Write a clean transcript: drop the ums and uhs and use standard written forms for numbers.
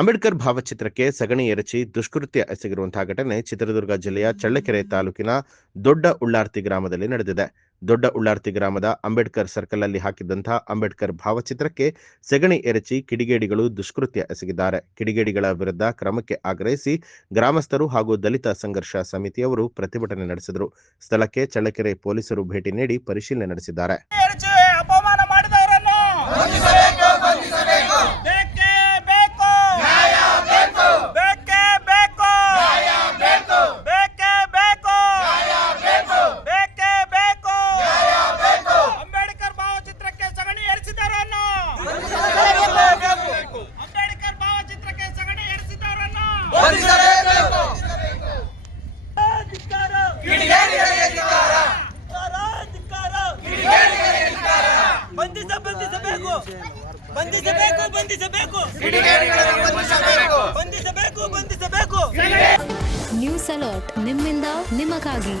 ಅಂಬೇಡ್ಕರ್ ಭಾವಚಿತ್ರಕ್ಕೆ ಸಗಣಿ ಎರಚಿ ದುಷ್ಕೃತ್ಯ ಎಸಗಿರುವಂತಹ ಘಟನೆ ಚಿತ್ರದುರ್ಗ ಜಿಲ್ಲೆಯ ಚಳ್ಳಕೆರೆ ತಾಲೂಕಿನ ದೊಡ್ಡ ಉಳ್ಳಾರ್ತಿ ಗ್ರಾಮದಲ್ಲಿ ನಡೆದಿದೆ. ದೊಡ್ಡ ಉಳ್ಳಾರ್ತಿ ಗ್ರಾಮದ ಅಂಬೇಡ್ಕರ್ ಸರ್ಕಲ್ ಅಲ್ಲಿ ಹಾಕಿದ್ದಂತಹ ಅಂಬೇಡ್ಕರ್ ಭಾವಚಿತ್ರಕ್ಕೆ ಸಗಣಿ ಎರಚಿ ಕಿಡಿಗೇಡಿಗಳು ದುಷ್ಕೃತ್ಯ ಎಸಗಿದ್ದಾರೆ. ಕಿಡಿಗೇಡಿಗಳ ವಿರುದ್ಧ ಕ್ರಮಕ್ಕೆ ಆಗ್ರಹಿಸಿ ಗ್ರಾಮಸ್ಥರು ಹಾಗೂ ದಲಿತ ಸಂಘರ್ಷ ಸಮಿತಿಯವರು ಪ್ರತಿಭಟನೆ ನಡೆಸಿದರು. ಸ್ಥಳಕ್ಕೆ ಚಳ್ಳಕೆರೆ ಪೊಲೀಸರು ಭೇಟಿ ನೀಡಿ ಪರಿಶೀಲನೆ ನಡೆಸಿದ್ದಾರೆ. ನ್ಯೂಸ್ ಅಲರ್ಟ್ ನಿಮ್ಮಿಂದ ನಿಮಗಾಗಿ.